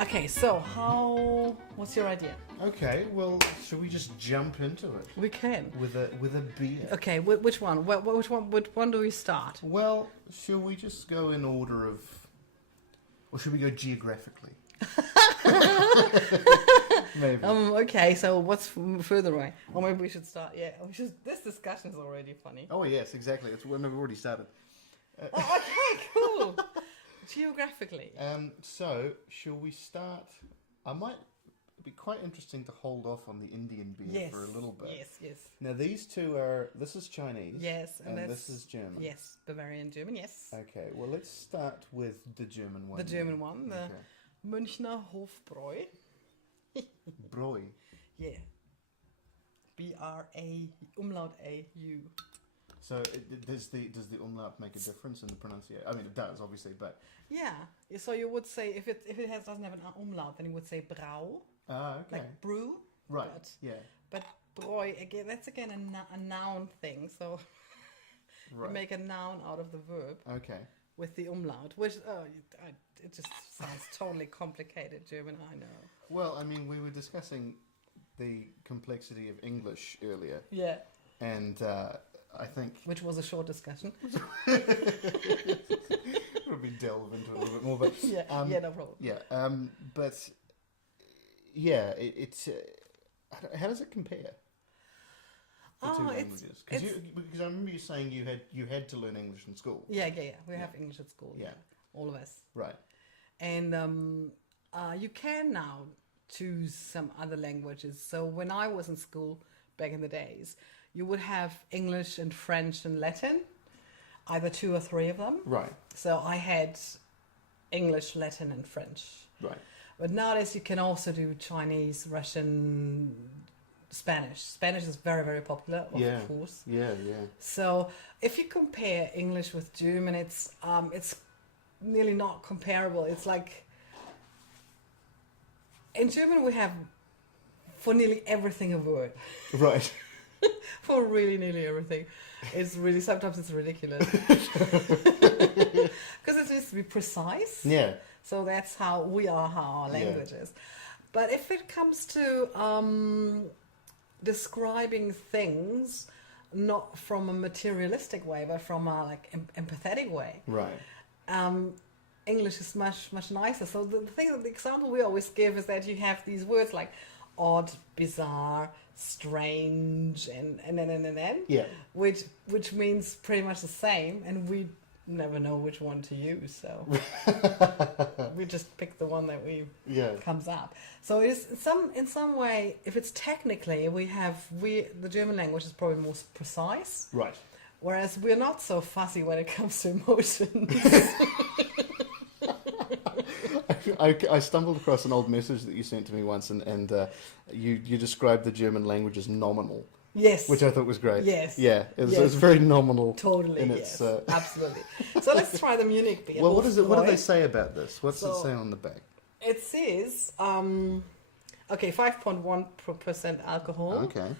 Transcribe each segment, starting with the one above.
Okay, so what's your idea? Okay, well, should we just jump into it We can. with a beer? Okay, which one? Which one do we start? Well, shall we just go in order of, or should we go geographically? Maybe. Okay, so what's further away? Or maybe we should start. Yeah, this discussion is already funny. Oh yes, exactly. It's when we've already started. Okay, cool. Geographically. So, shall we start? I might be quite interesting to hold off on the Indian beer for a little bit. Yes. Now these two are. This is Chinese. Yes, and this is German. Yes, Bavarian German. Yes. Okay. Well, let's start with the German one. The German one, the Münchner Hofbräu. Bräu. Yeah. B-R-A umlaut A-U. So does the umlaut make a difference in the pronunciation? I mean, it does, obviously, but yeah. So you would say if it doesn't have an umlaut, then you would say Brau, okay, like brew. right? But Bräu again, that's again a noun thing. So you make a noun out of the verb. Okay. With the umlaut, which it just sounds totally complicated German. I know. Well, I mean, we were discussing the complexity of English earlier. Yeah. And I think... Which was a short discussion. Probably delve into it a little bit more, but... no problem. Yeah, but... Yeah, it's... how does it compare? The two languages? Because I remember you saying you had to learn English in school. Yeah. We have English at school. Yeah. All of us. Right. And you can now choose some other languages. So when I was in school back in the days, you would have English and French and Latin, either 2 or 3 of them. Right. So I had English, Latin, and French. Right. But nowadays you can also do Chinese, Russian, Spanish. Spanish is very, very popular, of course. Yeah. So if you compare English with German, it's nearly not comparable. It's like in German we have for nearly everything a word. Right. For really nearly everything. It's really, sometimes it's ridiculous. Because it needs to be precise. Yeah. So that's how our language is. But if it comes to describing things not from a materialistic way, but from a empathetic way. Right. English is much nicer. So the example we always give is that you have these words like odd, bizarre, strange, and then. Yeah. Which means pretty much the same, and we never know which one to use. So we just pick the one that comes up. So it's in some way, if it's technically, the German language is probably most precise. Right. Whereas we're not so fussy when it comes to emotions. I stumbled across an old message that you sent to me once, and you described the German language as nominal. Yes. Which I thought was great. Yes. Yeah, it's very nominal. Totally, absolutely. So let's try the Munich beer. Well, what do they say about this? What's it say on the back? It says, 5.1% alcohol. Okay.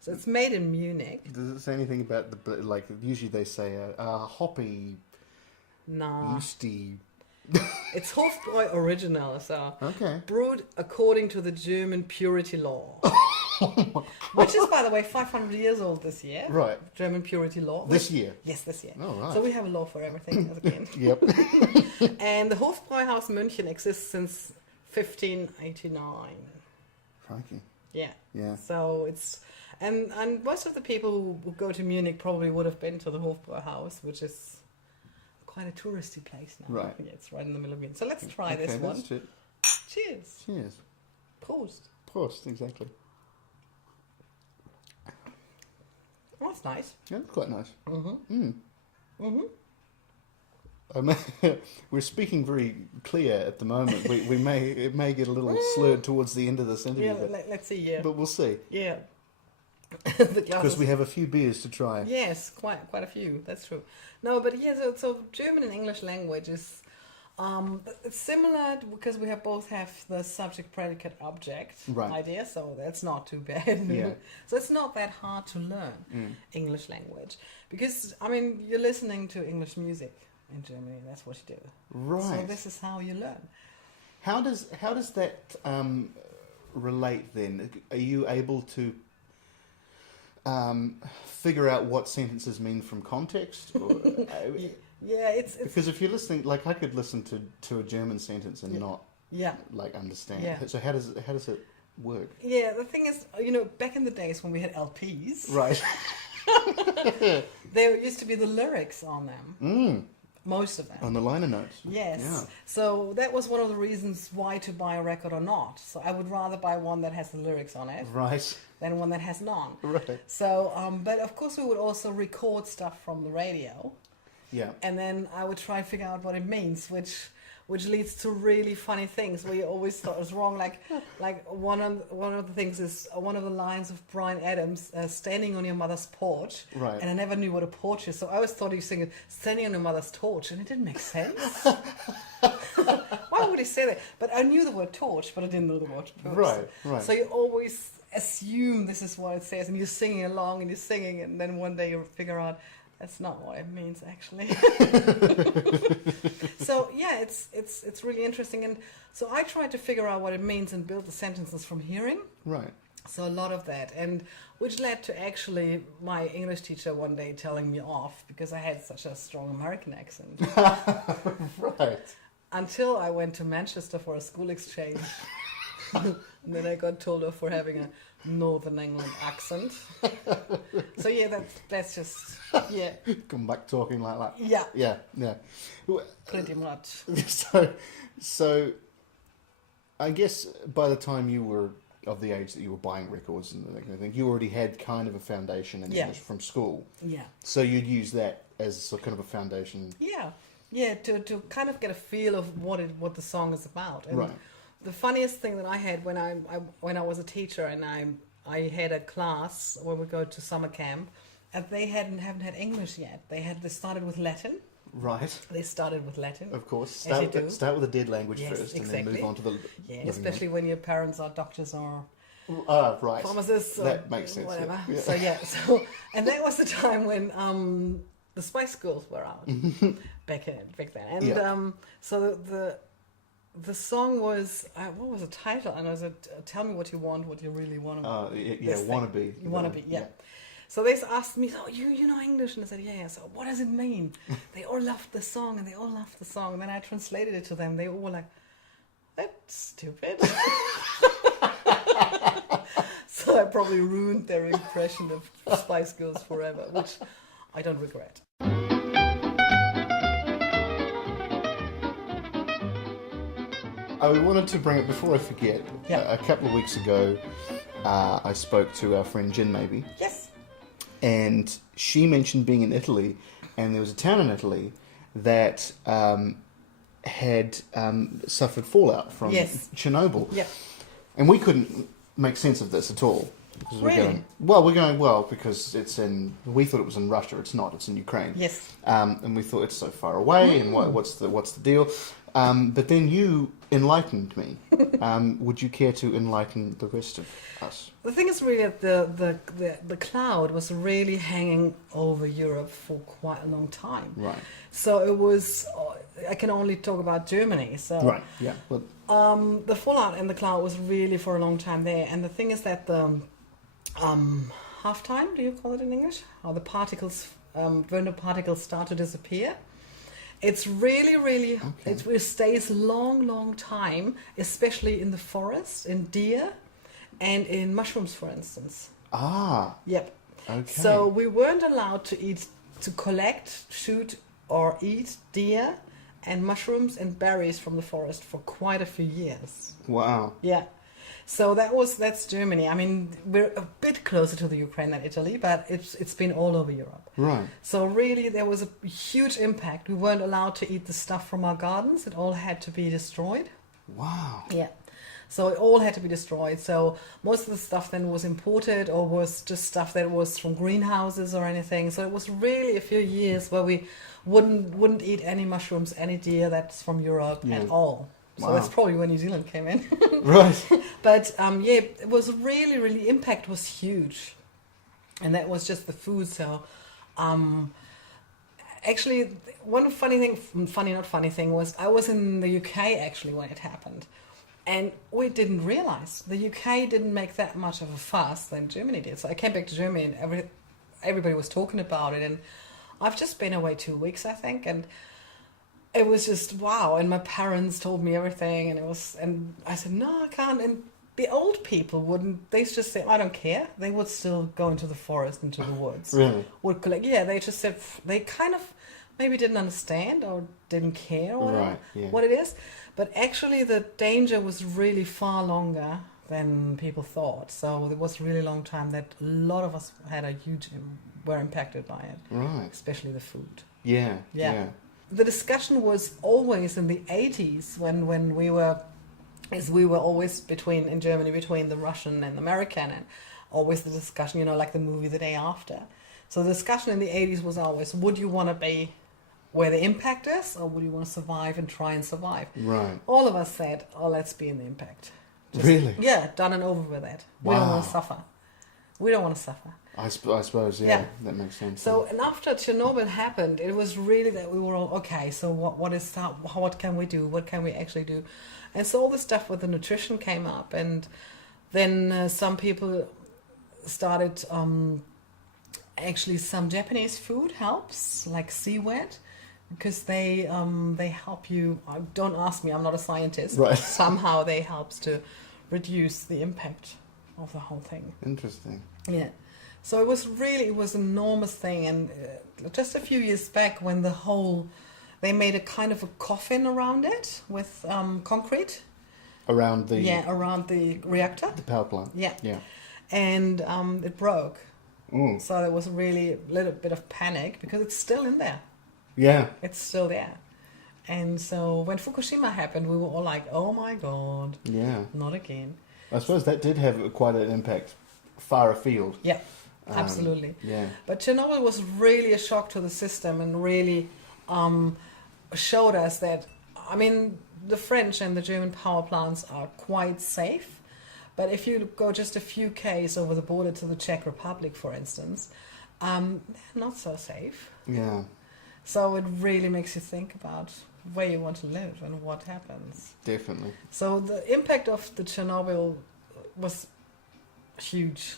So it's made in Munich. Does it say anything about usually they say a hoppy, yeasty... It's Hofbräu original, so okay. Brewed according to the German purity law. Which is, by the way, 500 years old this year. Right. German purity law. This year? Yes, this year. Oh, right. So we have a law for everything again. Yep. And the Hofbräuhaus München exists since 1589. Crikey. Yeah. Yeah. So it's... And most of the people who go to Munich probably would have been to the Hofbräuhaus, which is quite a touristy place now. Right. Yeah, it's right in the middle of Munich. So let's try this one. Cheers. Cheers. Prost. Prost, exactly. Oh, that's nice. Yeah, that's quite nice. Mm-hmm. We're speaking very clear at the moment. It may get a little slurred towards the end of this interview. Yeah, let's see. Yeah, but we'll see. Yeah, because we have a few beers to try. Yes, quite a few. That's true. No, but yeah. So German and English language is it's similar because we both have the subject, predicate, object idea. So that's not too bad. Yeah. So it's not that hard to learn English language because you're listening to English music in Germany. That's what you do. Right. So this is how you learn. How does that relate then? Are you able to figure out what sentences mean from context? Or, yeah, it's because if you're listening, like I could listen to a German sentence and not like understand. Yeah. So how does it work? Yeah, the thing is, back in the days when we had LPs, right? there used to be the lyrics on them. Mm. Most of them. On the liner notes. Yes. Yeah. So that was one of the reasons why to buy a record or not. So I would rather buy one that has the lyrics on it. Right. Than one that has none. Right. So, but of course we would also record stuff from the radio. Yeah. And then I would try and figure out what it means, which leads to really funny things where you always thought it was wrong. Like one of the things is one of the lines of Bryan Adams, standing on your mother's porch. Right. And I never knew what a porch is, so I always thought he was singing standing on your mother's torch, and it didn't make sense. Why would he say that? But I knew the word torch, but I didn't know the word torch. Right, right. So you always assume this is what it says, and you're singing along, and you're singing, and then one day you figure out that's not what it means actually. So yeah, it's really interesting, and so I tried to figure out what it means and build the sentences from hearing. Right. So a lot of that, and which led to actually my English teacher one day telling me off because I had such a strong American accent. Right. Until I went to Manchester for a school exchange. And then I got told off for having a Northern England accent. So yeah, that's just, yeah. Come back talking like that. Yeah. Yeah, yeah. Pretty much. So I guess by the time you were of the age that you were buying records and that kind of thing, you already had kind of a foundation in English from school. Yeah. So you'd use that as kind of a foundation. Yeah. Yeah, to kind of get a feel of what the song is about. And right. The funniest thing that I had when I was a teacher and I had a class where we go to summer camp, and they haven't had English yet. They started with Latin. Right. They started with Latin. Of course. Start with a dead language exactly. first, and then move on to the especially when your parents are doctors or right. pharmacists or that makes sense. whatever. Yeah. So and that was the time when the Spice Girls were out back then, and so the song was what was the title? And I was "Tell me what you want, what you really want." Wannabe. You wanna be, yeah. So they asked me, "Oh, you know English?" And I said, "Yeah." So what does it mean? They all loved the song, and then I translated it to them. They all were like, "That's stupid." So I probably ruined their impression of Spice Girls forever, which I don't regret. I wanted to bring it before I forget. A couple of weeks ago, I spoke to our friend Jen Maybe. Yes. And she mentioned being in Italy, and there was a town in Italy that had suffered fallout from Chernobyl. Yeah. And we couldn't make sense of this at all. Because really? we're going because we thought it was in Russia. It's not. It's in Ukraine. Yes. And we thought it's so far away, and what's the deal? But then you enlightened me. Would you care to enlighten the rest of us? The thing is really that the cloud was really hanging over Europe for quite a long time. Right. So it was. I can only talk about Germany. So. Right. Yeah. Well, the fallout in the cloud was really for a long time there, and the thing is that the half-time, do you call it in English? How the particles, when the particles start to disappear. It's really, it stays long time, especially in the forest, in deer, and in mushrooms, for instance. Ah. Yep. Okay. So we weren't allowed to collect, shoot, or eat deer and mushrooms and berries from the forest for quite a few years. Wow. Yeah. So that's Germany. I mean, we're a bit closer to the Ukraine than Italy, but it's been all over Europe. Right. So really, there was a huge impact. We weren't allowed to eat the stuff from our gardens. It all had to be destroyed. Wow. Yeah. So it all had to be destroyed. So most of the stuff then was imported or was just stuff that was from greenhouses or anything. So it was really a few years where we wouldn't eat any mushrooms, any deer that's from Europe at all. So that's probably when New Zealand came in. Right. But it was really impact was huge. And that was just the food. So actually, one not funny thing was I was in the UK actually when it happened. And we didn't realize the UK didn't make that much of a fuss than Germany did. So I came back to Germany and everybody was talking about it. And I've just been away 2 weeks, I think. And it was just, wow. And my parents told me everything. And I said, no, I can't. And the old people wouldn't, they just said, I don't care. They would still go into the forest, into the woods. Really? Would collect, yeah, they just said, they kind of maybe didn't understand or didn't care or whatever, what it is. But actually the danger was really far longer than people thought. So it was a really long time that a lot of us were impacted by it. Right. Especially the food. Yeah. The discussion was always in the 80s when we were always in Germany between the Russian and the American, and always the discussion, like the movie The Day After. So the discussion in the 80s was always, would you want to be where the impact is, or would you want to survive and try and survive? Right. All of us said, let's be in the impact. Really? Yeah, done and over with that. We don't want to suffer. We don't want to suffer. I suppose, yeah, that makes sense. So, and after Chernobyl happened, it was really that we were all, okay, so what can we do? What can we actually do? And so all the stuff with the nutrition came up, and then some people started, actually some Japanese food helps, like seaweed, because they help you, don't ask me, I'm not a scientist, right. But somehow they helps to reduce the impact of the whole thing. Interesting. Yeah. So it was an enormous thing, and just a few years back when they made a kind of a coffin around it with concrete. Around the reactor. The power plant. Yeah. Yeah. And it broke. Mm. So there was really a little bit of panic because it's still in there. Yeah. It's still there. And so when Fukushima happened, we were all like, oh my God. Yeah. Not again. I suppose that did have quite an impact far afield. Yeah. Absolutely. Yeah. But Chernobyl was really a shock to the system and really showed us that, the French and the German power plants are quite safe. But if you go just a few k's over the border to the Czech Republic, for instance, they're not so safe. Yeah. So it really makes you think about where you want to live and what happens. Definitely. So the impact of the Chernobyl was huge.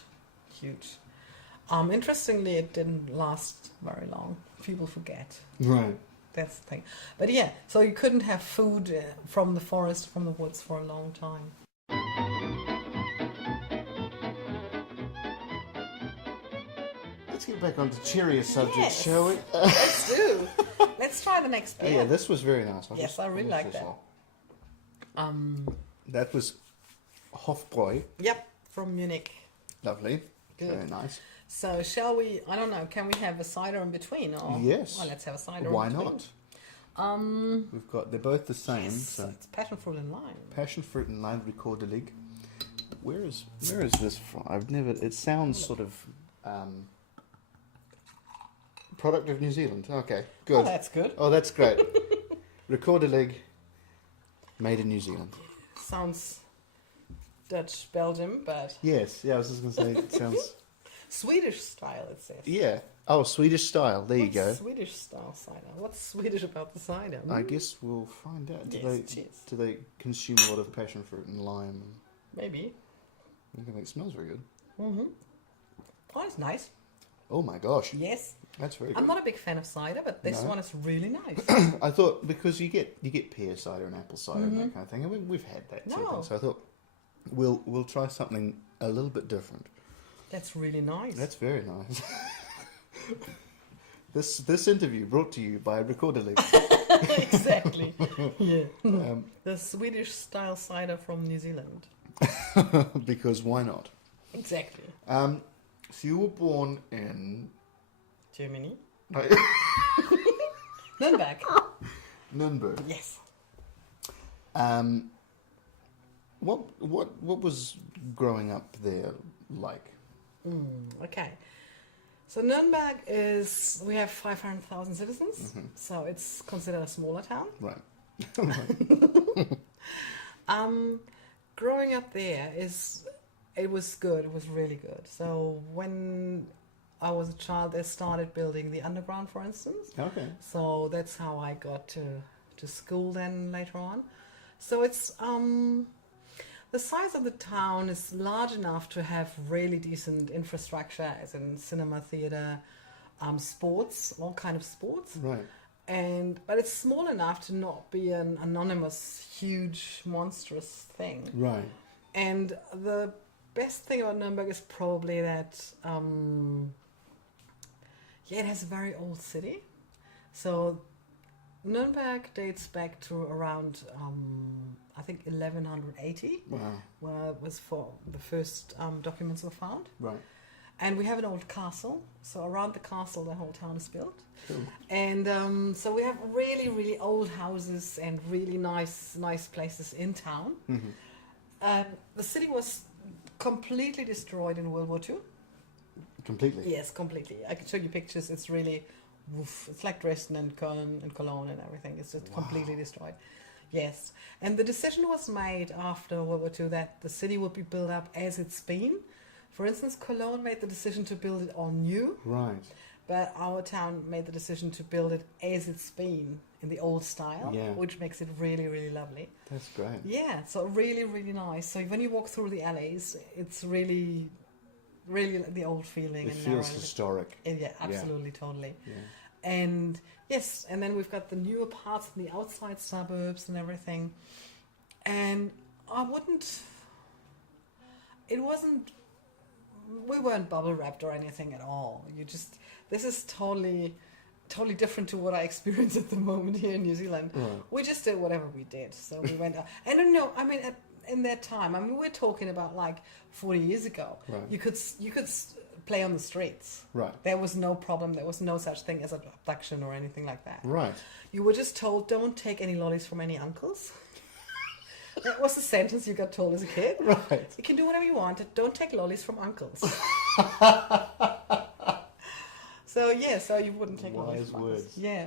Interestingly, it didn't last very long. People forget. Right. That's the thing. But yeah, so you couldn't have food from the forest, from the woods for a long time. Let's get back onto cheerier subjects, Yes. shall we? Let's do. Let's try the next beer. Yeah, this was very nice. I really like that. That was Hofbräu. Yep, from Munich. Lovely. Good. Very nice. So shall we, I don't know, can we have a cider in between? Or, yes. Well, let's have a cider Why in between. Not? They're both the same. Yes, So it's passion fruit and lime. passion fruit and lime Recordelig. Where is this from? It sounds sort of product of New Zealand. Okay, good. Oh, that's good. Oh, that's great. Recordelig, made in New Zealand. Sounds Dutch, Belgium, but... Yes, I was just going to say, it sounds... Swedish style, it says. Yeah. Oh, Swedish style. There you go. Swedish style cider. What's Swedish about the cider? I guess we'll find out. Cheers. Do they consume a lot of passion fruit and lime? Maybe. It smells very good. Mm-hmm. Oh, it's nice. Oh my gosh. Yes. That's very good. I'm not a big fan of cider, but this one is really nice. I thought because you get pear cider and apple cider and that kind of thing, and we've had that sort of thing. So I thought we'll try something a little bit different. That's really nice. That's very nice. This interview brought to you by Recordelig. Exactly. Yeah. The Swedish style cider from New Zealand. Because why not? Exactly. So you were born in Germany. Nuremberg. Nuremberg. Yes. What was growing up there like? Okay. So Nuremberg we have 500,000 citizens, so it's considered a smaller town. Right. Growing up there it was good. It was really good. So when I was a child, they started building the underground, for instance. Okay. So that's how I got to school then later on. So it's the size of the town is large enough to have really decent infrastructure, as in cinema, theater, sports, all kind of sports. Right. But it's small enough to not be an anonymous, huge, monstrous thing. Right. And the best thing about Nuremberg is probably that, it has a very old city. So Nuremberg dates back to around, I think, 1180. Wow. Where it was for the first documents were found. Right. And we have an old castle. So around the castle, the whole town is built. Cool. And so we have really, really old houses and really nice places in town. Mm-hmm. The city was completely destroyed in World War II. Completely? Yes, completely. I can show you pictures. It's really, woof. It's like Dresden and Cologne and everything. It's just completely destroyed. Yes. And the decision was made after World War II that the city would be built up as it's been. For instance, Cologne made the decision to build it all new. Right. But our town made the decision to build it as it's been, in the old style, which makes it really, really lovely. That's great. Yeah, so really, really nice. So when you walk through the alleys, it's really, really the old feeling. It feels historic. Yeah, absolutely, totally. Yeah. And yes, and then we've got the newer parts in the outside suburbs and everything. And we weren't bubble wrapped or anything at all. This is totally different to what I experience at the moment here in New Zealand. Right. We just did whatever we did. So we went out. And no, I mean, in that time, I mean, we're talking about like 40 years ago. Right. You could play on the streets. Right. There was no problem. There was no such thing as abduction or anything like that. Right. You were just told, don't take any lollies from any uncles. That was the sentence you got told as a kid. Right. You can do whatever you want. Don't take lollies from uncles. So you wouldn't take lollies from uncles. Words. Yeah.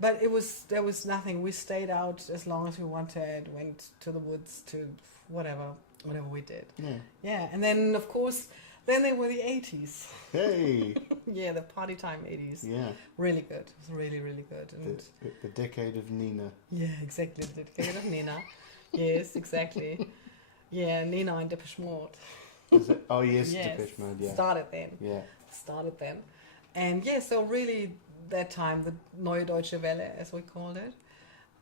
But there was nothing. We stayed out as long as we wanted, went to the woods, to whatever we did. Yeah. Yeah. And then, of course, then they were the 80s. Hey. Yeah, the party time 80s. Yeah. Really good. It was really, really good. And the decade of Nena. yeah, exactly. The decade of Nena. Yes, exactly. Yeah, Nena and Depeche Mode. Is it? Oh, yes, Yes, Depeche Mode, yeah. Started then. Yeah. Started then. And yeah, so really that time, the Neue Deutsche Welle, as we called it.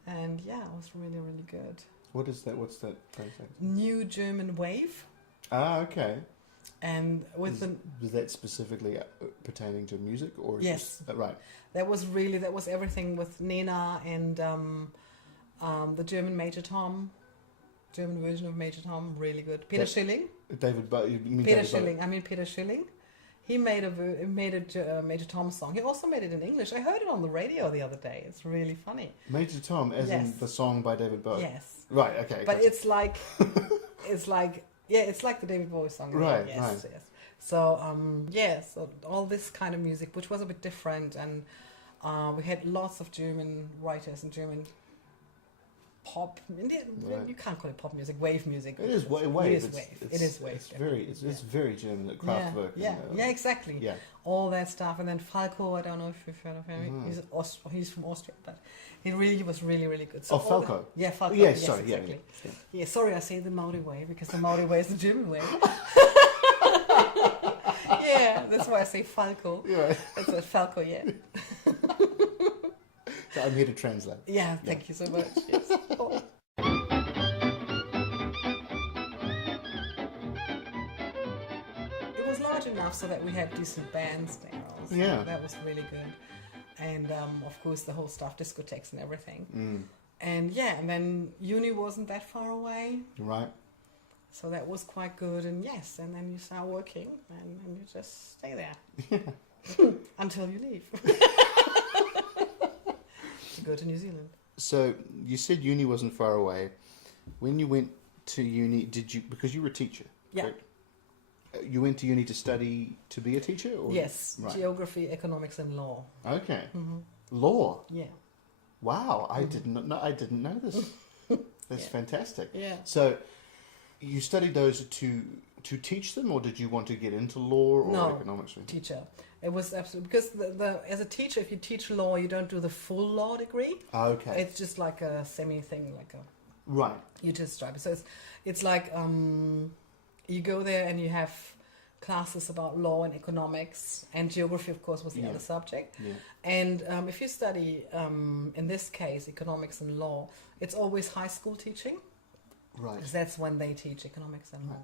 And yeah, it was really, really good. What is that? What's that phrase? New German Wave. Ah, okay. And with was that specifically pertaining to music? Or yes. Just, right. That was everything with Nena and the German Major Tom. German version of Major Tom, really good. Peter Schilling. David Bowie. Peter Schilling. I mean Peter Schilling. He made a Major Tom song. He also made it in English. I heard it on the radio the other day. It's really funny. Major Tom, as in the song by David Bowie. Yes. Right. Okay. But it's like the David Bowie song. Right. Yes. Right. Yes. So so all this kind of music, which was a bit different, and we had lots of German writers and German pop. You can't call it pop music, wave music. It is wave. It is wave. It is wave. It's very German, like Kraftwerk. Yeah, exactly. Yeah. All that stuff, and then Falco. I don't know if you've heard of him. Mm-hmm. He's from Austria, but he was really, really good. So Falco. Falco. Yeah, yes, sorry. Exactly. Yeah. Yeah, sorry, I say the Maori way because the Maori way is the German way. Yeah, that's why I say Falco. Yeah. It's a Falco. Yeah. So I'm here to translate. Yeah, thank you so much. Yes. Oh. It was large enough so that we had decent bands there also. Yeah. That was really good. And of course the whole stuff, discotheques and everything. Mm. And then uni wasn't that far away. Right. So that was quite good. And yes, and then you start working and you just stay there. Yeah. Until you leave. To go to New Zealand. So you said uni wasn't far away. When you went to uni, because you were a teacher, yeah. correct? You went to uni to study to be a teacher? Or? Yes, right. Geography, economics and law. Okay. Mm-hmm. Law? Yeah. Wow, I didn't know this. That's fantastic. Yeah. So you studied those to teach them, or did you want to get into law or economics? Teacher. It was absolutely because as a teacher, if you teach law, you don't do the full law degree. Okay. It's just like a semi thing, like a right. You just stripe it. So it's like you go there and you have classes about law and economics, and geography, of course, was the other subject. Yeah. And if you study, in this case, economics and law, it's always high school teaching. Right. Because that's when they teach economics and law.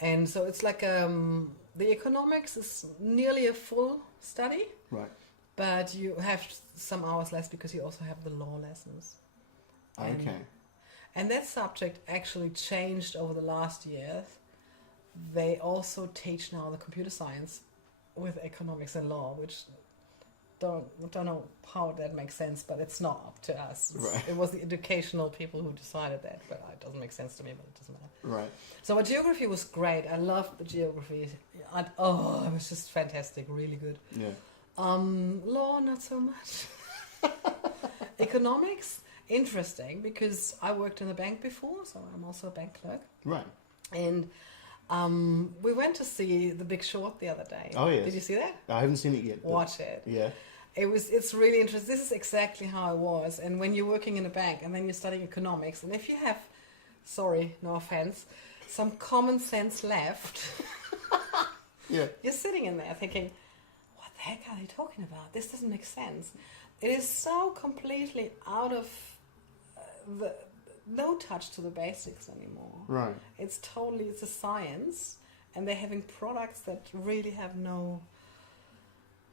And so it's like the economics is nearly a full study. Right. But you have some hours less because you also have the law lessons. Okay. And that subject actually changed over the last years. They also teach now the computer science with economics and law, which don't know how that makes sense, but it's not up to us. Right. It was the educational people who decided that, but it doesn't make sense to me, but it doesn't matter. Right. So geography was great. I loved the geography. It was just fantastic, really good. Yeah. Law, not so much. Economics, interesting, because I worked in a bank before, so I'm also a bank clerk. Right. And we went to see The Big Short the other day. Oh, yes. Did you see that? I haven't seen it yet. Watch it. Yeah. It's really interesting. This is exactly how it was. And when you're working in a bank and then you're studying economics, and if you have, sorry, no offense, some common sense left, yeah, you're sitting in there thinking, what the heck are they talking about? This doesn't make sense. It is so completely out of no touch to the basics anymore. Right. It's a science, and they're having products that really have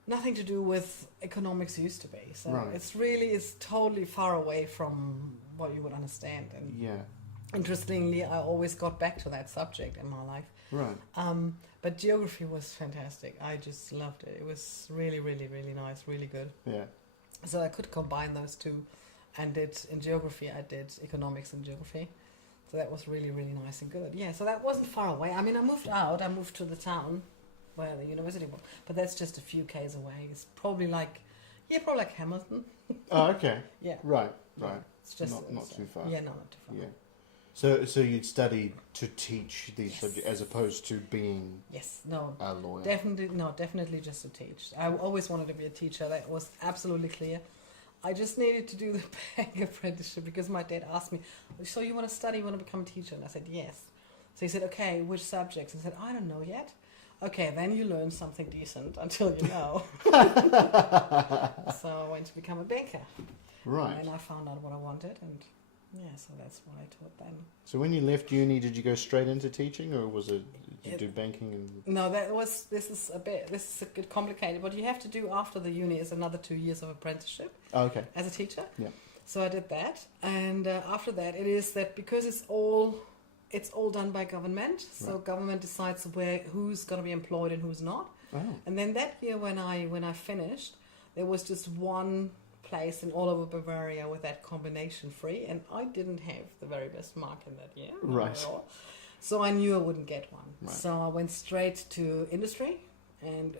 nothing to do with economics used to be. So right. it's totally far away from what you would understand. And yeah. Interestingly, I always got back to that subject in my life. Right. But geography was fantastic. I just loved it. It was really, really, really nice, really good. Yeah. So I could combine those two, and in geography I did economics and geography. So that was really, really nice and good. Yeah, so that wasn't far away. I mean, I moved to the town where the university was, but that's just a few k's away. It's probably like Hamilton. Oh, okay. Yeah. Right. It's just not too far. Yeah, no, not too far. Yeah. So you'd studied to teach these subjects as opposed to being a lawyer. Definitely just to teach. I always wanted to be a teacher. That was absolutely clear. I just needed to do the bank apprenticeship because my dad asked me, so you want to study, you want to become a teacher? And I said, yes. So he said, okay, which subjects? I said, I don't know yet. Okay, then you learn something decent until you know. So I went to become a banker. Right. And I found out what I wanted, and so that's what I taught then. So when you left uni, did you go straight into teaching, or did you do banking? No, this is a bit complicated. What you have to do after the uni is another 2 years of apprenticeship. Oh, okay. As a teacher. Yeah. So I did that, and after that, it is that because it's all done by government. So government decides who's going to be employed and who's not. Oh. And then that year, when I finished, there was just one place in all over Bavaria with that combination free, and I didn't have the very best mark in that year. Right. So I knew I wouldn't get one. Right. So I went straight to industry and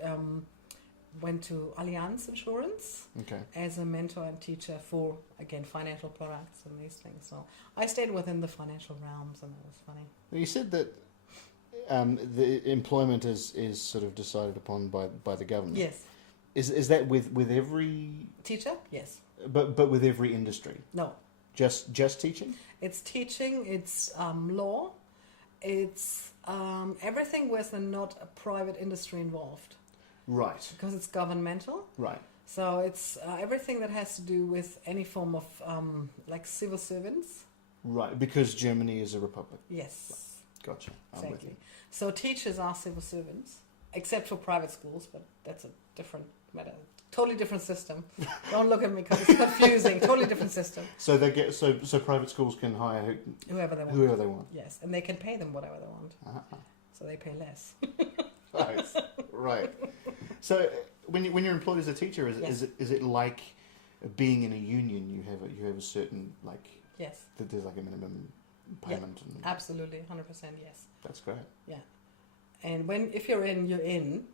went to Allianz Insurance as a mentor and teacher for, again, financial products and these things. So I stayed within the financial realms, and that was funny. You said that the employment is sort of decided upon by the government. Yes. Is that with every teacher? Yes. But with every industry? No. Just teaching? It's teaching. It's law. It's everything where there's not a private industry involved. Right. Because it's governmental. Right. So it's everything that has to do with any form of like civil servants. Right. Because Germany is a republic. Yes. Right. Gotcha. Exactly. So teachers are civil servants, except for private schools, but that's a different matter. Totally different system. Don't look at me because it's confusing. Totally different system. So they get so private schools can hire whoever they want. Whoever they want. Yes, and they can pay them whatever they want. Uh-huh. So they pay less. Right. So when you're employed as a teacher, is it like being in a union? You have a certain yes. There's like a minimum payment. Yeah, absolutely, 100% yes. That's great. Yeah, and if you're in, you're in.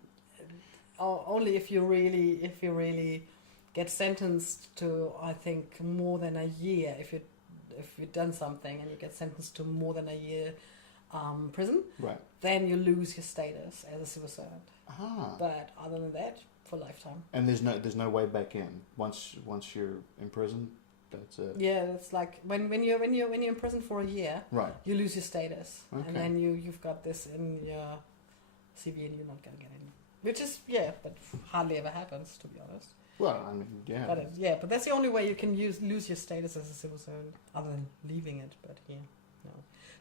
Only if you really get sentenced to, I think, more than a year. If you've done something and you get sentenced to more than a year prison, right, then you lose your status as a civil servant. Ah. But other than that, for lifetime. And there's no way back in once you're in prison. That's it. Yeah, it's like when you're in prison for a year, right, you lose your status, okay. and then you've got this in your CV, and you're not gonna get in. Which is but hardly ever happens, to be honest. Well, I mean, yeah. But that's the only way you can lose your status as a civil servant, other than leaving it. But no.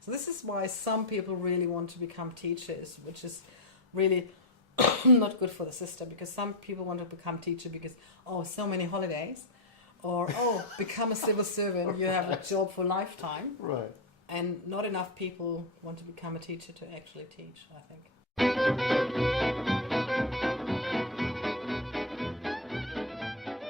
So this is why some people really want to become teachers, which is really not good for the system, because some people want to become teacher because so many holidays, or become a civil servant, you have a job for lifetime, right? And not enough people want to become a teacher to actually teach, I think.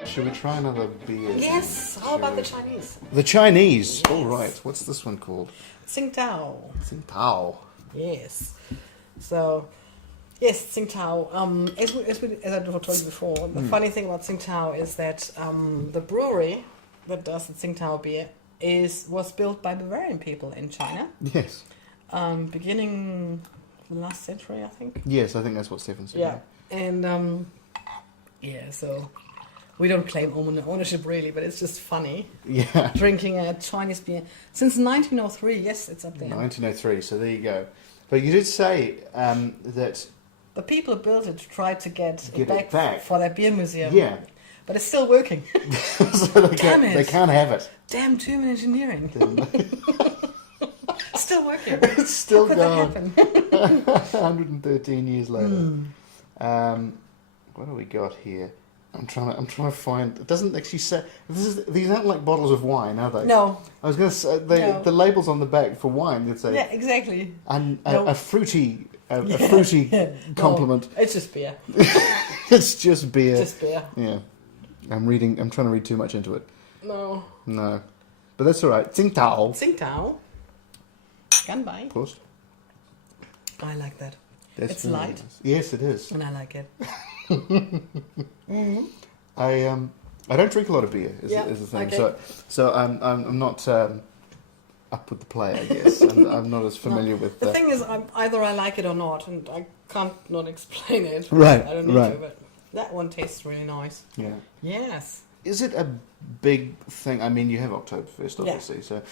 Should we try another beer? Yes. How about the Chinese? The Chinese. Yes. All right. What's this one called? Tsingtao. Tsingtao. Yes. So, yes, Tsingtao. As I told you before, the funny thing about Tsingtao is that the brewery that does the Tsingtao beer was built by Bavarian people in China. Yes. Beginning the last century, I think. Yes, I think that's what Stefan said. Yeah. And so we don't claim ownership really, but it's just funny. Yeah. Drinking a Chinese beer since 1903. Yes, it's up there. 1903. So there you go. But you did say that the people who built it tried to get it back for their beer museum. Yeah. But it's still working. So they can't have it. Damn German engineering. Still working. It's still going. 113 years later. What do we got here? I'm trying to find. It doesn't actually say. These aren't like bottles of wine, are they? No. I was going to say the labels on the back for wine. They'd say. Yeah, exactly. A fruity compliment. No, it's just beer. It's just beer. Just beer. Yeah. I'm trying to read too much into it. No. But that's all right. Tsingtao. Tsingtao. Ganbai. Of course. I like that. That's it's light. Nice. Yes, it is. And I like it. I don't drink a lot of beer. Is the thing. Okay. So I'm not up with the play. I guess I'm not as familiar with. The thing is, either I like it or not, and I can't not explain it. Right. I don't need to, but that one tastes really nice. Yeah. Yes. Is it a big thing? I mean, you have Oktoberfest, obviously. Yeah. So,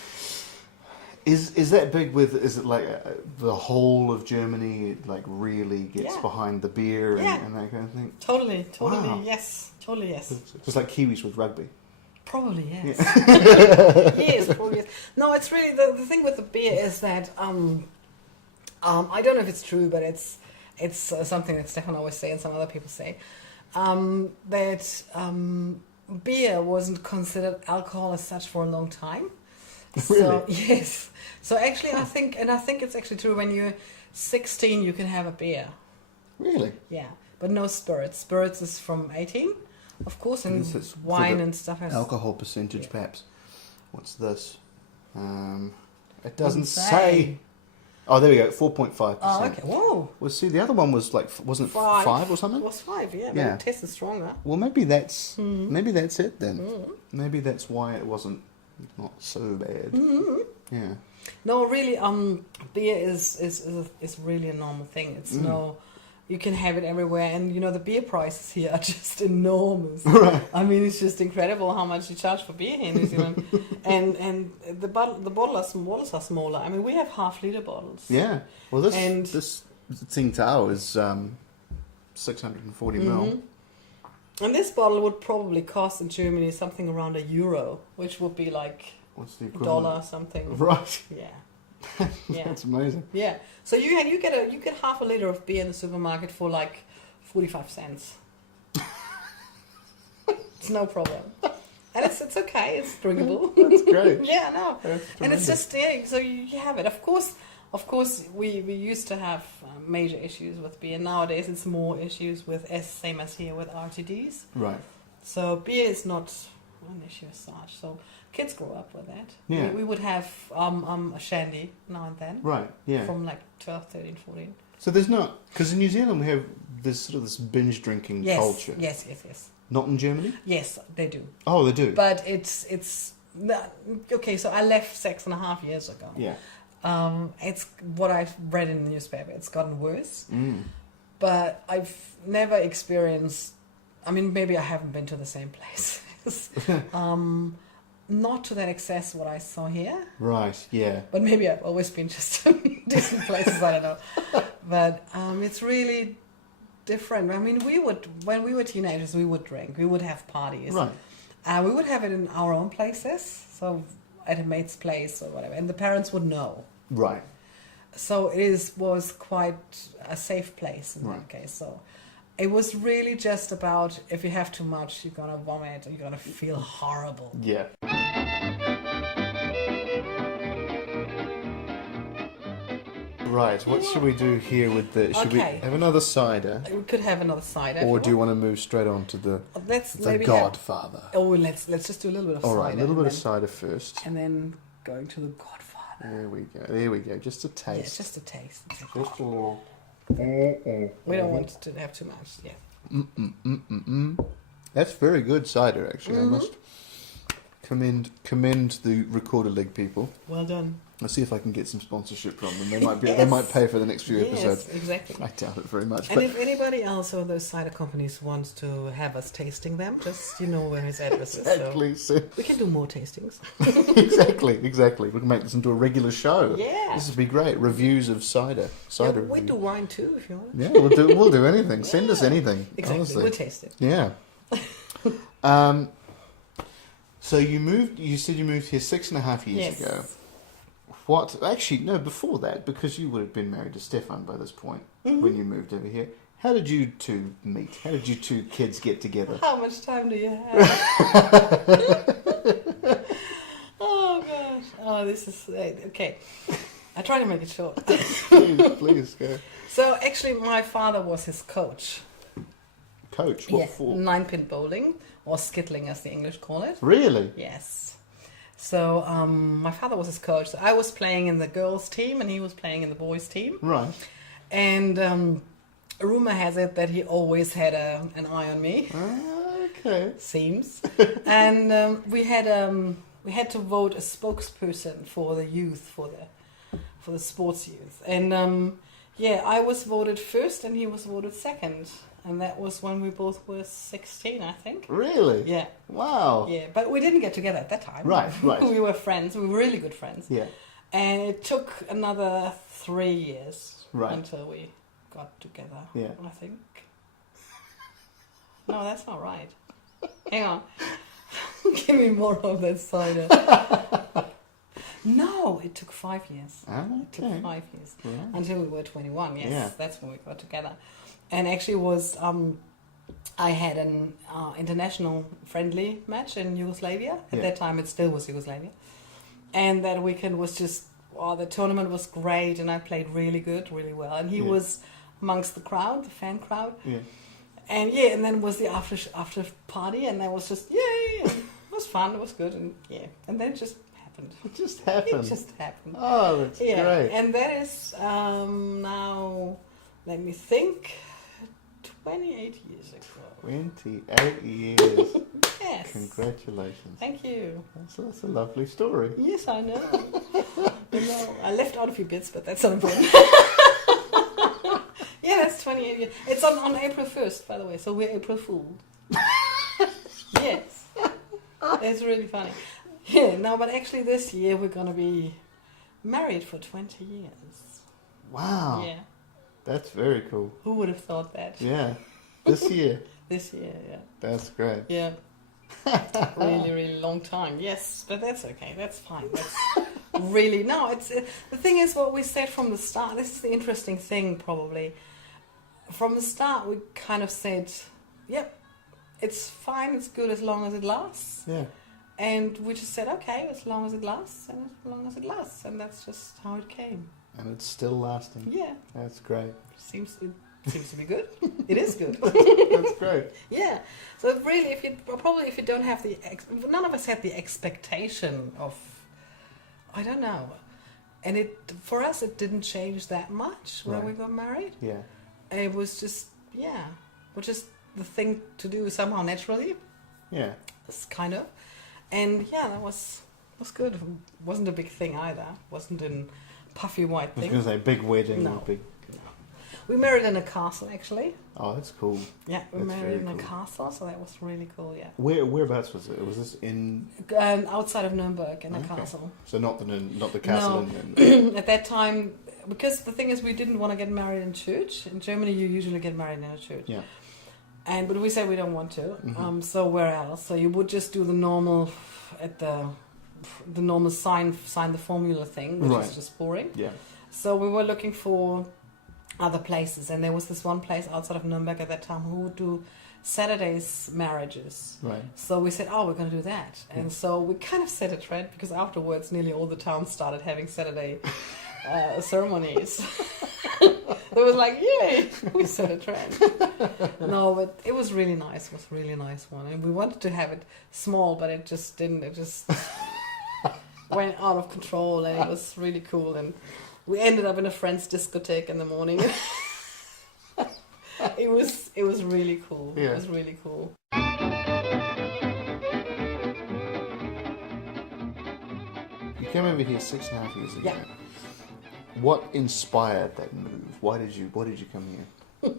is that big? Is it like the whole of Germany like really gets behind the beer and that kind of thing? Totally. Wow. Yes. Totally, yes. Just like Kiwis with rugby. Probably, yes. Yes, probably, yes. No, it's really the thing with the beer is that I don't know if it's true, but it's something that Stefan always say and some other people say that beer wasn't considered alcohol as such for a long time. Really? So, yes. So actually, I think it's actually true. When you're 16, you can have a beer. Really? Yeah, but no spirits. Spirits is from 18, of course, and wine and stuff. Alcohol percentage, perhaps. What's this? It doesn't say. Oh, there we go. 4.5%. Oh, okay. Whoa. Well, see, the other one was like, wasn't 5 or something? It was 5, yeah. But it tasted stronger. Well, maybe that's it then. Maybe that's why it wasn't not so bad. Mm-hmm. Yeah. No, really, beer is really a normal thing. It's you can have it everywhere, and the beer prices here are just enormous. Right. I mean, it's just incredible how much you charge for beer here in New Zealand, and the bottles are smaller. I mean, we have half-liter bottles. Yeah. Well, this Tsingtao is 640 ml. And this bottle would probably cost in Germany something around €1, which would be like what's the $1 something. Right. Yeah. Yeah. That's amazing. Yeah. So you get half a liter of beer in the supermarket for like 45 cents. It's no problem. And it's okay. It's drinkable. That's great. Yeah, no. And it's just so you have it. Of course, we used to have major issues with beer. Nowadays, it's more issues with same as here with RTDs. Right. So beer is not an issue as such. So kids grow up with that. Yeah. We would have a shandy now and then. Right. Yeah. From like 12, 13, 14. So there's not, because in New Zealand we have this binge drinking culture. Yes. Not in Germany? Yes, they do. Oh, they do. But it's okay. So I left 6.5 years ago. Yeah. It's what I've read in the newspaper. It's gotten worse. But I've never experienced... I mean, maybe I haven't been to the same places. Not to that excess what I saw here. Right, yeah. But maybe I've always been just in different places, I don't know. But it's really different. I mean, when we were teenagers, we would drink. We would have parties. Right. We would have it in our own places, so at a mate's place or whatever. And the parents would know. Right. So it was quite a safe place in that case. So it was really just about, if you have too much, you're going to vomit, you're going to feel horrible. Yeah. Right, what should we do here with the... Should we have another cider? We could have another cider. Or do you want to move straight on to the Godfather? Let's just do a little bit of cider. All right, a little bit of cider first. And then going to the Godfather. There we go. Just a taste. Yeah, just a taste. Just a little... We don't want to have too much, yeah. That's very good cider, actually. I must commend the Recorder Leg people. Well done. I'll see if I can get some sponsorship from them. They might pay for the next few episodes. Yes, exactly. I doubt it very much. And if anybody else or those cider companies wants to have us tasting them, just where his address is. Exactly. So we can do more tastings. Exactly. We can make this into a regular show. Yeah. This would be great. Reviews of cider. We do wine too, if you want. Yeah, we'll do anything. Send us anything. Exactly. Honestly. We'll taste it. Yeah. So you said you moved here 6.5 years ago. What? Actually, no, before that, because you would have been married to Stefan by this point when you moved over here. How did you two meet? How did you two kids get together? How much time do you have? Oh, gosh. Oh, this is... Okay. I try to make it short. Please, go. So, actually, my father was his coach. Coach? What for? 9-pin bowling, or skittling as the English call it. Really? Yes. So my father was his coach. So I was playing in the girls' team and he was playing in the boys' team. Right. And rumor has it that he always had an eye on me. Okay. Seems. And we had to vote a spokesperson for the youth, for the sports youth. And I was voted first and he was voted second. And that was when we both were 16, I think. Really? Yeah. Wow. Yeah, but we didn't get together at that time. Right. We were friends. We were really good friends. Yeah. And it took another 3 years until we got together. Yeah. I think. No, that's not right. Hang on. Give me more of that cider. No, it took 5 years. Okay. It took 5 years. Yeah. Until we were 21, yes. Yeah. That's when we got together. And actually was, I had an international friendly match in Yugoslavia. At that time it still was Yugoslavia. And that weekend was just, the tournament was great and I played really good, really well. And he was amongst the crowd, the fan crowd. Yeah. And and then was the after party and that was just, yay! And it was fun, it was good, and And then it just happened. It just happened. It just happened. Oh, that's great. And that is now, let me think, 28 years ago. 28 years. Yes. Congratulations. Thank you. That's a lovely story. Yes, I know. I left out a few bits, but that's not important. Yeah, that's 28 years. It's on April 1st, by the way, so we're April Fooled. Yes. It's really funny. Yeah, no, but actually this year we're going to be married for 20 years. Wow. Yeah. That's very cool. Who would have thought that? Yeah. This year. This year, yeah. That's great. Yeah. Really, really long time. Yes, but that's okay. That's fine. That's really... No, it's the thing is what we said from the start. This is the interesting thing, probably. From the start, we kind of said, yep, it's fine, it's good as long as it lasts. Yeah. And we just said, okay, as long as it lasts, and as long as it lasts. And that's just how it came. And it's still lasting. Yeah. That's great. Seems to be good. It is good. That's great. Yeah. So really, if you don't have none of us had the expectation of, I don't know, and for us it didn't change that much when we got married. Yeah. It was just which is the thing to do somehow naturally. Yeah. It's kind of, and that was good. It wasn't a big thing either. Wasn't in puffy white thing. I was going to say big wedding. No. Big... No. We married in a castle, actually. Oh, that's cool. Yeah, we that's married in cool. a castle, so that was really cool, yeah. Whereabouts was it? Was this in... outside of Nuremberg, in a castle. So not the castle in... At that time, because the thing is, we didn't want to get married in church. In Germany, you usually get married in a church. Yeah. But we said we don't want to. So where else? So you would just do the normal, the normal sign the formula thing, which is just boring. Yeah. So we were looking for other places, and there was this one place outside of Nuremberg at that time who would do Saturdays marriages. Right. So we said, we're going to do that. And so we kind of set a trend, because afterwards nearly all the towns started having Saturday ceremonies. They was like, yay, we set a trend. No, but it was really nice. It was a really nice one. And we wanted to have it small, but it just didn't. It just went out of control, and it was really cool. And we ended up in a friend's discotheque in the morning. It was really cool. Yeah. It was really cool. You came over here 6.5 years ago. Yeah. What inspired that move? Why did you come here?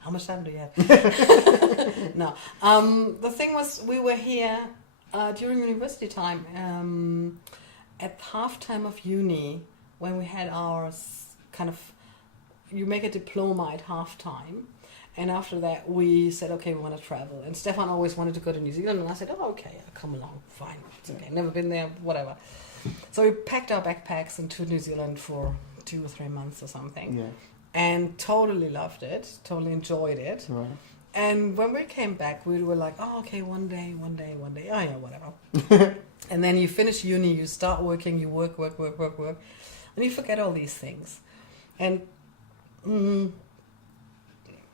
How much time do you have? No. The thing was, we were here during university time, at half-time of uni, when we had our kind of, you make a diploma at half-time, and after that we said, okay, we want to travel. And Stefan always wanted to go to New Zealand, and I said, okay, I'll come along, fine, it's okay, never been there, whatever. So we packed our backpacks into New Zealand for 2 or 3 months or something, and totally loved it, totally enjoyed it. Right. And when we came back, we were like, okay, one day, whatever. And then you finish uni, you start working, you work, and you forget all these things. And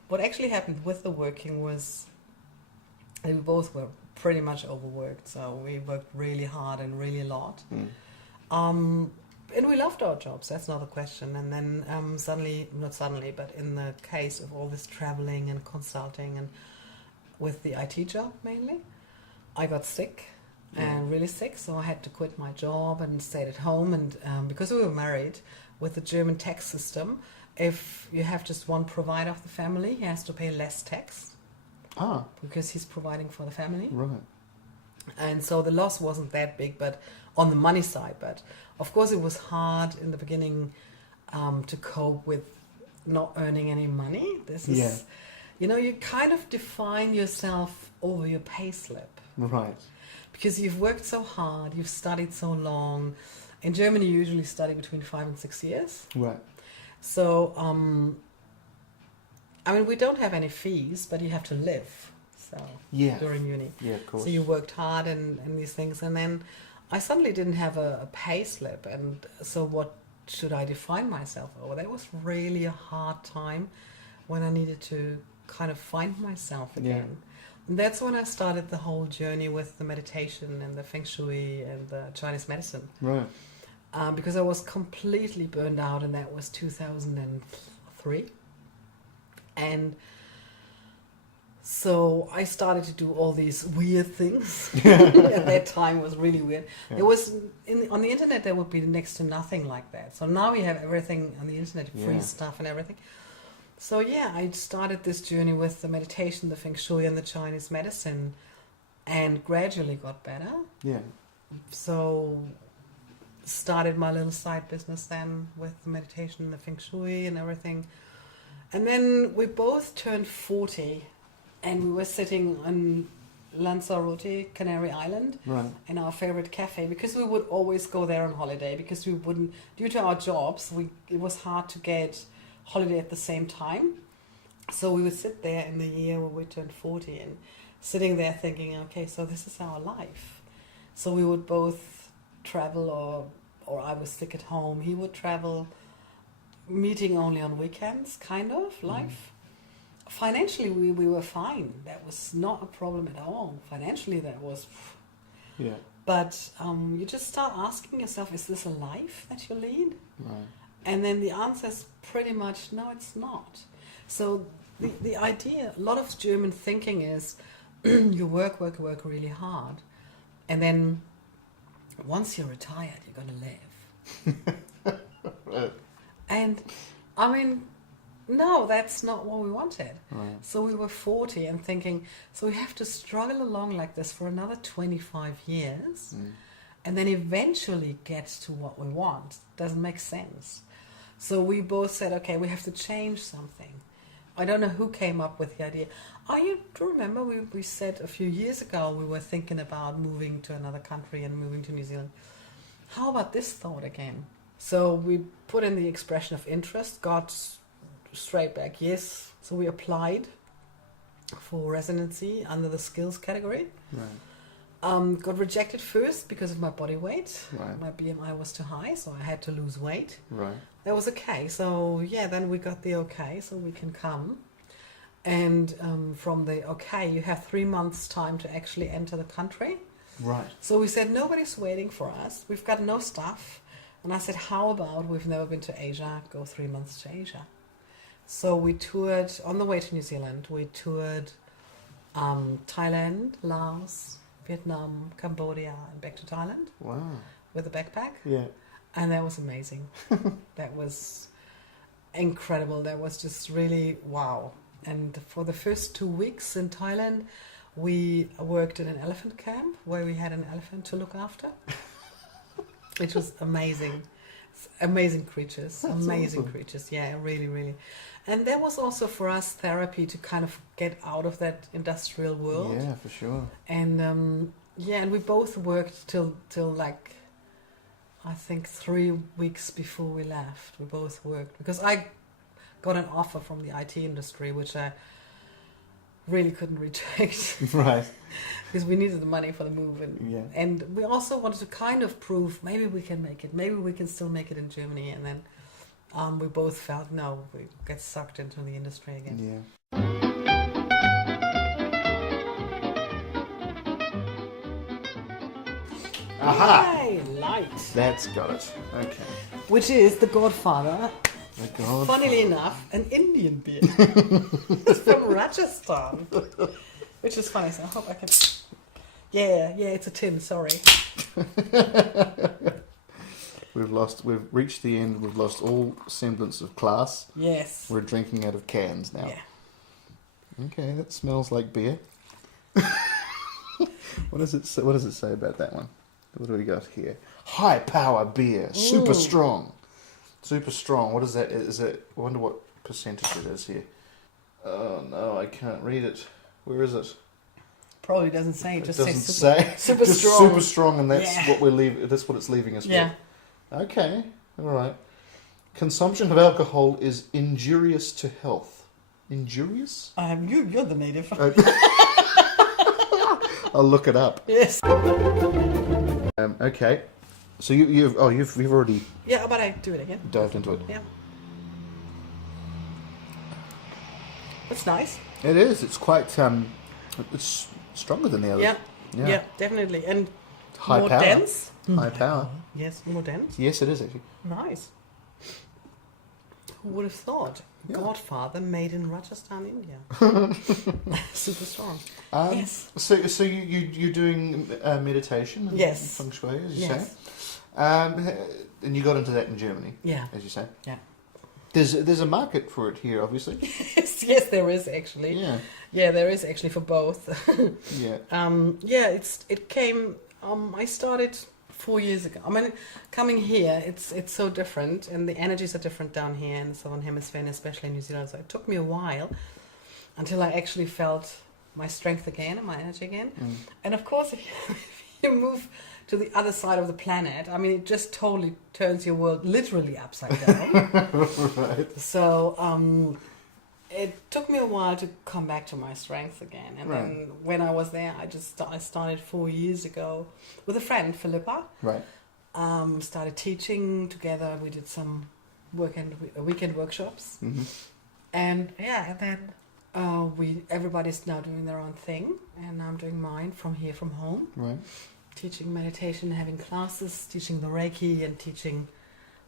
what actually happened with the working was that we both were pretty much overworked, so we worked really hard and really a lot. And we loved our jobs, that's not a question. And then but in the case of all this traveling and consulting and with the IT job mainly, I got sick, and really sick, so I had to quit my job and stayed at home. And because we were married, with the German tax system, if you have just one provider of the family, he has to pay less tax. Because he's providing for the family. Right. And so the loss wasn't that big, but on the money side. But of course it was hard in the beginning to cope with not earning any money. This is, you kind of define yourself over your pay slip. Right. Because you've worked so hard, you've studied so long. In Germany, you usually study between 5 and 6 years. Right. So, we don't have any fees, but you have to live. So during uni. Yeah, of course. So you worked hard and these things. And then I suddenly didn't have a pay slip. And so what should I define myself over? That was really a hard time when I needed to kind of find myself again. Yeah. And that's when I started the whole journey with the meditation and the Feng Shui and the Chinese medicine. Right. Because I was completely burned out, and that was 2003. And so I started to do all these weird things. At that time, it was really weird. Yeah. There was on the internet, there would be next to nothing like that. So now you have everything on the internet, free stuff and everything. So I started this journey with the meditation, the Feng Shui, and the Chinese medicine, and gradually got better. Yeah. So started my little side business then with the meditation and the Feng Shui and everything. And then we both turned 40, and we were sitting on Lanzarote, Canary Island, in our favorite cafe, because we would always go there on holiday, because we wouldn't, due to our jobs, it was hard to get holiday at the same time. So we would sit there in the year when we turned 40 and sitting there thinking, okay, so this is our life. So we would both travel, or I was sick at home, he would travel, meeting only on weekends, kind of life. Financially we were fine. That was not a problem at all. Financially that was but you just start asking yourself, is this a life that you lead? Right. And then the answer is pretty much, no, it's not. So the idea, a lot of German thinking is you work really hard. And then once you're retired, you're going to live. I mean, no, that's not what we wanted. Right. So we were 40 and thinking, so we have to struggle along like this for another 25 years and then eventually get to what we want. Doesn't make sense. So we both said, okay, we have to change something. I don't know who came up with the idea. Do you remember we said a few years ago we were thinking about moving to another country and moving to New Zealand. How about this thought again? So we put in the expression of interest, got straight back yes. So we applied for residency under the skills category. Right. Got rejected first because of my body weight. Right. My BMI was too high, so I had to lose weight. Right. That was okay. So yeah, then we got the okay, so we can come. And from the okay, you have 3 months time to actually enter the country. Right. So we said, nobody's waiting for us. We've got no stuff. And I said, how about we've never been to Asia, go 3 months to Asia. So we toured, on the way to New Zealand, we toured Thailand, Laos, Vietnam, Cambodia, and back to Thailand. Wow. With a backpack. Yeah. And that was amazing. That was incredible. That was just really wow. And for the first 2 weeks in Thailand, we worked in an elephant camp where we had an elephant to look after. Which was amazing. Amazing creatures. That's amazing awesome. Creatures. Yeah, really, really. And that was also for us therapy to kind of get out of that industrial world. Yeah, for sure. And and we both worked till like I think 3 weeks before we left. We both worked because I got an offer from the IT industry which I really couldn't reject. Right. Because we needed the money for the move, and we also wanted to kind of prove maybe we can make it, maybe we can still make it in Germany, and then we both felt no, we get sucked into the industry again. Yeah. Aha! Yay, light. That's got it. Okay. Which is the Godfather. The Godfather. Funnily enough, an Indian beer. It's from Rajasthan. Which is funny, so I hope I can... Yeah, it's a tin, sorry. We've reached the end, we've lost all semblance of class. Yes. We're drinking out of cans now. Yeah. Okay, that smells like beer. What does it say about that one? What do we got here? High power beer, super strong. Super strong. What is that? I wonder what percentage it is here. Oh no, I can't read it. Where is it? Probably doesn't say. It just doesn't says say. super just strong. Super strong, and that's what we're leaving. That's what it's leaving us Yeah. with. Okay, all right. Consumption of alcohol is injurious to health. Injurious? You're the native. I'll look it up. Yes. Okay. So you've already Yeah, but I do it again. dived into it. Yeah. That's nice. It is. It's quite. It's stronger than the others. Yeah, definitely. And High more power. dense. High power. Yes, more dense. Yes, it is actually. Nice. Who would have thought? Yeah. Godfather made in Rajasthan, India. Super strong. Yes. So you're doing meditation and Yes. Feng Shui, as you Yes. say. And you got into that in Germany. Yeah. As you say. Yeah. There's a market for it here, obviously. yes, there is actually. Yeah. Yeah, there is actually for both. Yeah. It came. I started 4 years ago. I mean, coming here, it's so different, and the energies are different down here in the Southern Hemisphere, and especially in New Zealand. So it took me a while until I actually felt my strength again and my energy again. And of course, if you move to the other side of the planet, I mean, it just totally turns your world literally upside down. Right. So it took me a while to come back to my strength again. And then when I was there, I started 4 years ago with a friend, Philippa. Right. Started teaching together. We did some weekend workshops. Mm-hmm. And then everybody's now doing their own thing. And I'm doing mine from home. Right. Teaching meditation, having classes, teaching the Reiki and teaching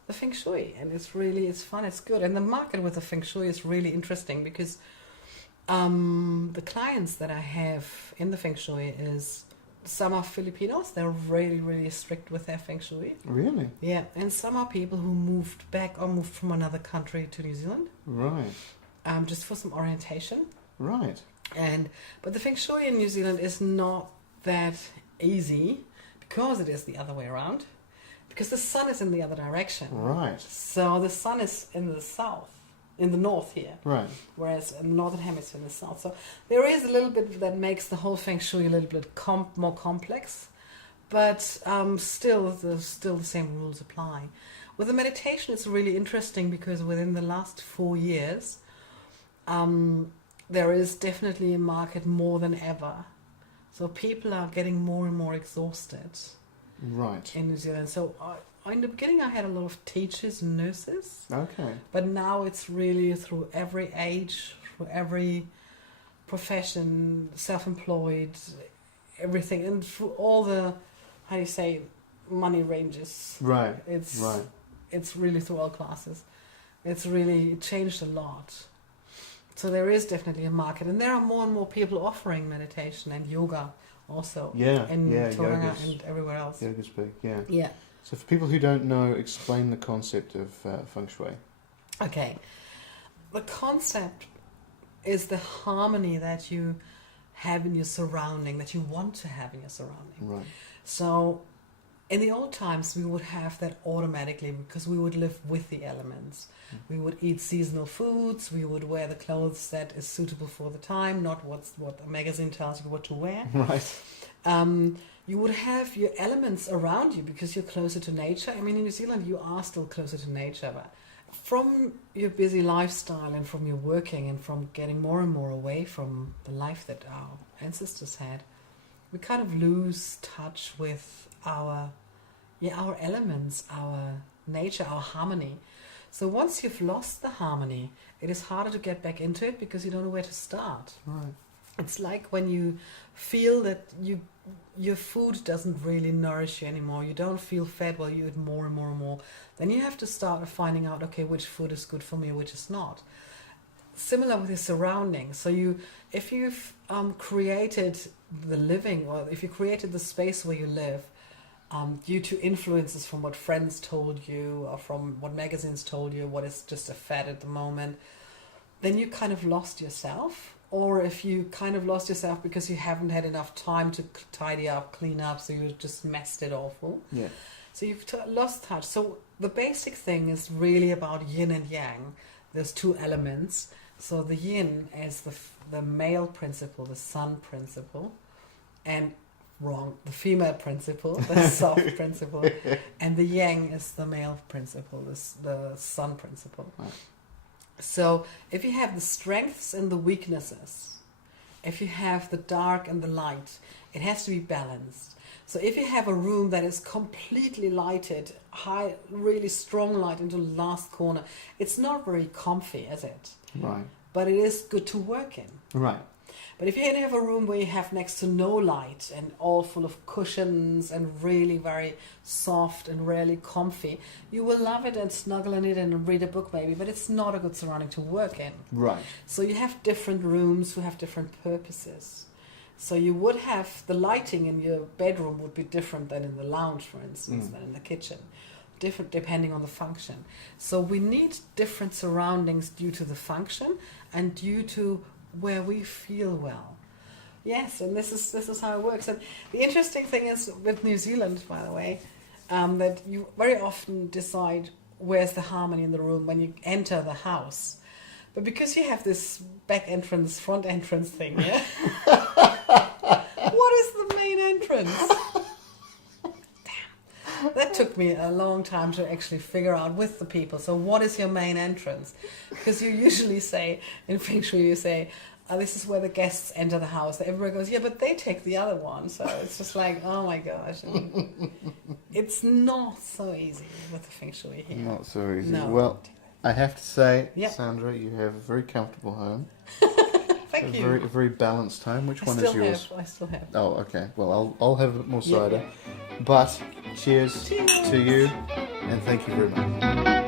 the Feng Shui. And it's fun, it's good. And the market with the Feng Shui is really interesting because the clients that I have in the Feng Shui is some are Filipinos. They're really, really strict with their Feng Shui. Really? Yeah. And some are people who moved back or moved from another country to New Zealand. Right. Just for some orientation. Right. But the Feng Shui in New Zealand is not that easy because it is the other way around. Because the sun is in the other direction. Right. So the sun is in the south, in the north here. Right. Whereas in the northern hemisphere in the south. So there is a little bit that makes the whole Feng Shui a little bit more complex. But still the same rules apply. With the meditation, it's really interesting because within the last 4 years, there is definitely a market more than ever. So people are getting more and more exhausted. Right. In New Zealand. So in the beginning I had a lot of teachers and nurses. Okay. But now it's really through every age, through every profession, self-employed, everything, and through all the, how do you say, money ranges. Right. It's really through all classes. It changed a lot. So there is definitely a market, and there are more and more people offering meditation and yoga also. In Tonga and everywhere else. Yoga's big, yeah. Yeah. So for people who don't know, explain the concept of Feng Shui. Okay. The concept is the harmony that you have in your surrounding, that you want to have in your surrounding. Right. So in the old times, we would have that automatically because we would live with the elements. We would eat seasonal foods. We would wear the clothes that is suitable for the time, not what a magazine tells you what to wear. Right. You would have your elements around you because you're closer to nature. I mean, in New Zealand, you are still closer to nature, but from your busy lifestyle and from your working and from getting more and more away from the life that our ancestors had, we kind of lose touch with our elements, our nature, our harmony. So once you've lost the harmony, it is harder to get back into it because you don't know where to start. Right. It's like when you feel that your food doesn't really nourish you anymore. You don't feel fed while you eat more and more and more. Then you have to start finding out, okay, which food is good for me, which is not. Similar with your surroundings. So if you've created the living, or if you created the space where you live, due to influences from what friends told you or from what magazines told you, what is just a fad at the moment, then you kind of lost yourself. Or if you kind of lost yourself because you haven't had enough time to tidy up, clean up, so you just messed it awful. Yeah. So you've lost touch. So the basic thing is really about yin and yang. There's two elements. So the yin is the male principle, the sun principle, and the female principle, the soft principle, and the yang is the male principle, the sun principle. Right. So if you have the strengths and the weaknesses, if you have the dark and the light, it has to be balanced. So if you have a room that is completely lighted, high, really strong light into the last corner, it's not very comfy, is it? Right. But it is good to work in. Right. But if you have a room where you have next to no light and all full of cushions and really very soft and really comfy, you will love it and snuggle in it and read a book maybe, but it's not a good surrounding to work in. Right. So you have different rooms who have different purposes. So you would have the lighting in your bedroom would be different than in the lounge, for instance, than in the kitchen. Different depending on the function. So we need different surroundings due to the function and due to where we feel well. Yes, and this is how it works. And the interesting thing is with New Zealand, by the way, that you very often decide where's the harmony in the room when you enter the house. But because you have this back entrance, front entrance thing, yeah? What is the main entrance? Damn. That took me a long time to actually figure out with the people. So what is your main entrance? Because you usually say, in Feng Shui, you say, this is where the guests enter the house. Everybody goes, yeah, but they take the other one. So it's just like, oh my gosh. It's not so easy with the Feng Shui here. Not so easy. No. Well, I have to say, Yep. Sandra, you have a very comfortable home. Thank you. A very balanced home. Which one is yours? I still have. Oh, okay. Well, I'll have a bit more cider. Yeah. But cheers to you, and thank you very much.